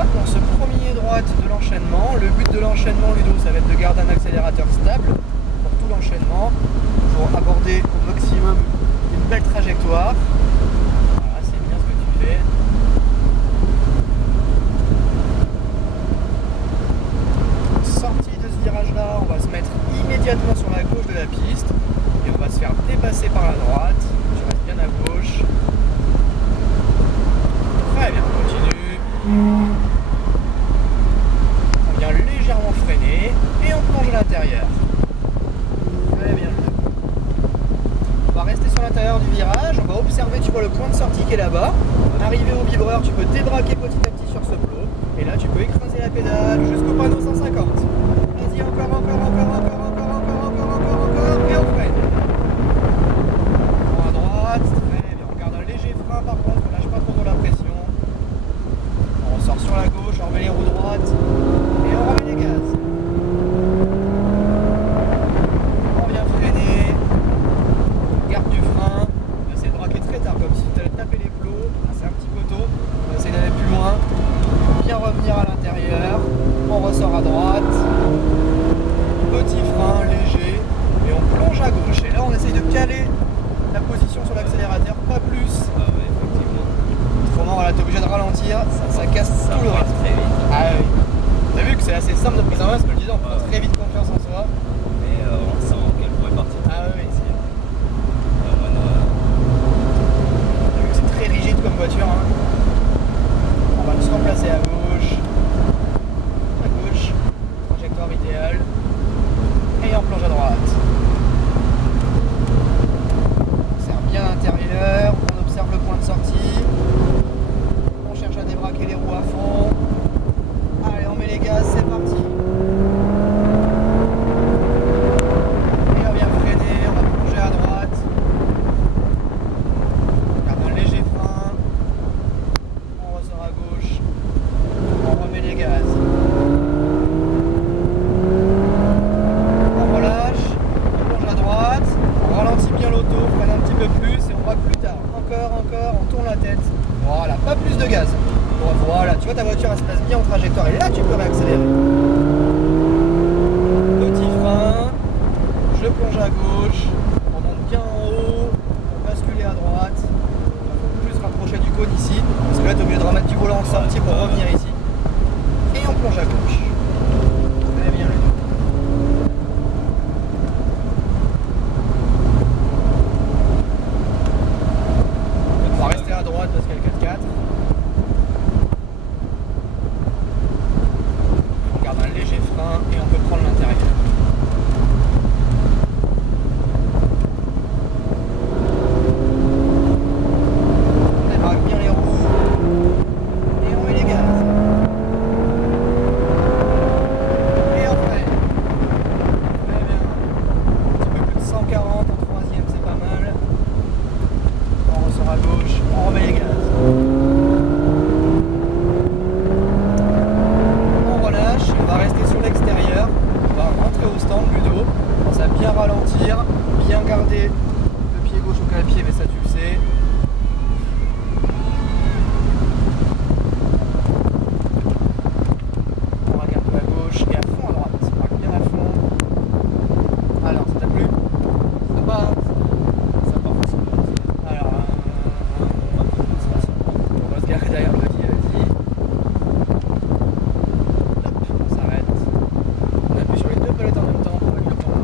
droite dans ce premier droite de l'enchaînement. Le but de l'enchaînement, Ludo, ça va être de garder un accélérateur stable pour tout l'enchaînement, pour aborder au maximum une belle trajectoire. Voilà, c'est bien ce que tu fais. Sortie de ce virage-là, on va se mettre immédiatement sur la gauche de la piste et on va se faire dépasser par la droite. Je reste bien à gauche. Très bien, on continue. On vient légèrement freiner et on plonge à l'intérieur. Très bien. On va rester sur l'intérieur du virage, on va observer, tu vois le point de sortie qui est là-bas. Arrivé au vibreur, tu peux débraquer petit à petit sur ce plot. Et là, tu peux écraser la pédale jusqu'au panneau 150. Vas-y, encore, et on freine. À droite, très bien. On garde un léger frein par contre, on lâche pas trop de la pression. On sort sur la gauche, on remet les roues droites et on remet les gaz. On vient freiner, on garde du frein, on va essayer de braquer très tard comme si tu allais taper les plots. Ah, c'est un petit peu tôt, on va essayer d'aller plus loin. Bien revenir à l'intérieur, on ressort à droite, petit frein léger et on plonge à gauche. Et là on essaye de caler la position sur l'accélérateur, pas plus. Effectivement. Autrement voilà, t'es obligé de ralentir, ça casse Ça tout le part rythme. très vite. Ah oui. T'as vu que c'est assez simple de prise en main, ce que je disais, on prend très vite confiance en soi. Mais on sent qu'elle pourrait partir. Ah oui, ici. T'as vu que c'est très rigide comme voiture. Hein. On va se remplacer à gauche, trajectoire idéale, et on plonge à droite. On observe bien l'intérieur, on observe le point de sortie, on cherche à débraquer les roues à fond. Allez, on met les gaz, c'est parti. Et on vient freiner, on va plonger à droite. On garde un léger frein. On ressort à gauche. On remet les gaz. On relâche. On plonge à droite. On ralentit bien l'auto, on freine un petit peu plus et on va plus tard. Encore, on tourne la tête. Voilà, pas plus de gaz. Bon, voilà, tu vois ta voiture elle se place bien en trajectoire et là tu peux réaccélérer. Petit frein, je plonge à gauche, on monte bien en haut, on bascule à droite, on va plus rapprocher du cône ici, parce que là tu es obligé de remettre du volant en sortie pour revenir ici. Et on plonge à gauche.